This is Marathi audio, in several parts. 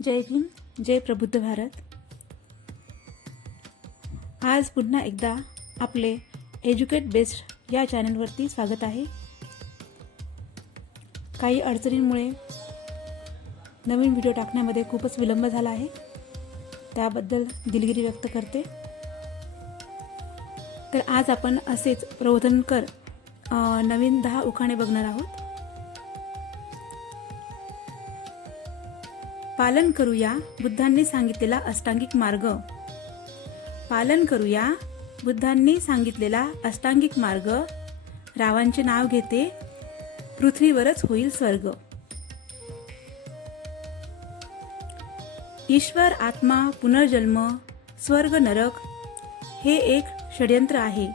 जय भीम, जय प्रबुद्ध भारत। आज पुन्हा एकदा आपले एज्युकेट बेस्ड या चॅनलवरती स्वागत आहे। काही अडचणींमुळे नवीन व्हिडिओ टाकण्यामध्ये खूपच विलंब झाला आहे, त्याबद्दल दिलगिरी व्यक्त करते। तर आज आपण असेच प्रबोधनकर नवीन 10 उखाणे बघणार आहोत। पालन करूया बुद्धांनी सांगितलेला अष्टांगिक मार्ग। पालन करूया बुद्धांनी सांगितलेला अष्टांगिक मार्ग। रावांचे नाव घेते पृथ्वीवरच होईल स्वर्ग। ईश्वर, आत्मा, पुनर्जन्म, स्वर्ग, नरक हे एक षड्यंत्र आहे।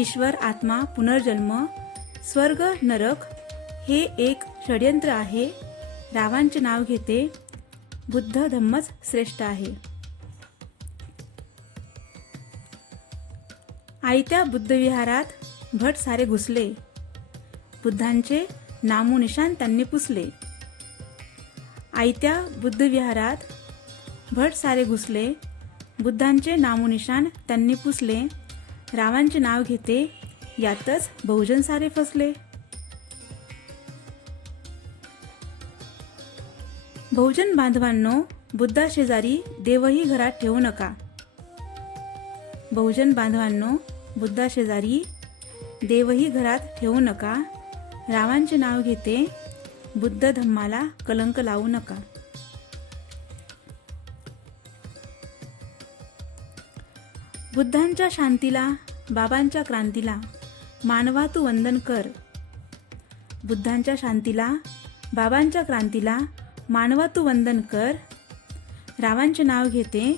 ईश्वर, आत्मा, पुनर्जन्म, स्वर्ग, नरक हे एक षड्यंत्र आहे। रावांचे नाव घेते बुद्ध धम्मच श्रेष्ठ आहे। आयत्या बुद्धविहारात भट सारे घुसले, बुद्धांचे नामोनिशान त्यांनी पुसले। आयत्या बुद्धविहारात भट सारे घुसले, बुद्धांचे नामोनिशान त्यांनी पुसले। रावांचे नाव घेते यातच बहुजन सारे फसले। बहुजन बांधवांनो, बुद्धा शेजारी देवही घरात ठेवू नका। बहुजन बांधवांनो, बुद्धा शेजारी देवही घरात ठेवू नका। रावांचे नाव घेते बुद्ध धम्माला कलंक लावू नका। बुद्धांच्या शांतीला, बाबांच्या क्रांतीला मानवा तू वंदन कर। बुद्धांच्या शांतीला, बाबांच्या क्रांतीला मानवा तू वंदन कर। रावांचे नाव घेते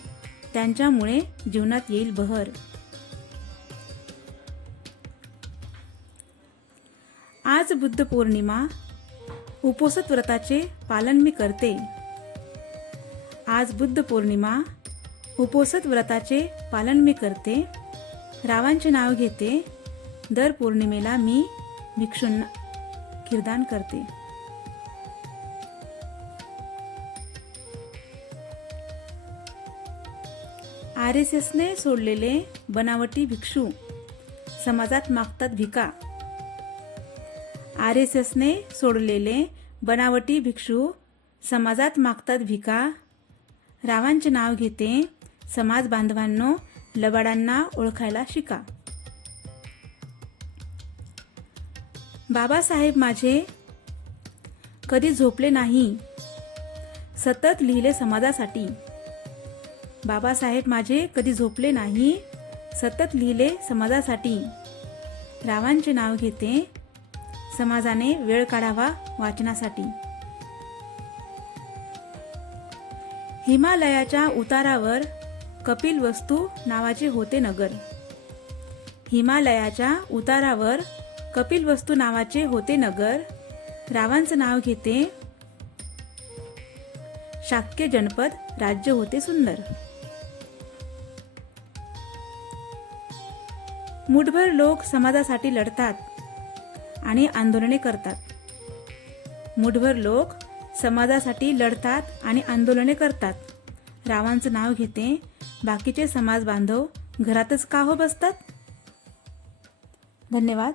त्यांच्यामुळे जीवनात येईल बहर। आज बुद्ध पौर्णिमा, उपोषित व्रताचे पालन मी करते। आज बुद्ध पौर्णिमा, उपोषित व्रताचे पालन मी करते। रावांचे नाव घेते दर पौर्णिमेला मी भिक्षूंना खीरदान करते। RSSने सोडलेले बनावटी भिक्षू समाजात मागतात भिका। RSSने सोडलेले बनावटी भिक्षू समाजात मागतात भिका। रावांचे नाव घेते समाज बांधवांनो, लबाडांना ओळखायला शिका। बाबासाहेब माझे कधी झोपले नाही, सतत लिहिले समाजासाठी। बाबासाहेब माझे कधी झोपले नाही, सतत लिहिले समाजासाठी। रावांचे नाव घेते समाजाने वेळ काढावा वाचनासाठी। हिमालयाच्या उतारावर कपिलवस्तू नावाचे होते नगर। हिमालयाच्या उतारावर कपिलवस्तू नावाचे होते नगर। रावांचे नाव घेते शाक्य जनपद राज्य होते सुंदर। मुठभर लोक समाजासाठी लढतात आणि आंदोलने करतात। मुठभर लोक समाजासाठी लढतात आणि आंदोलने करतात। रावांचं नाव घेते बाकीचे समाज बांधव घरातच का हो बसतात। धन्यवाद।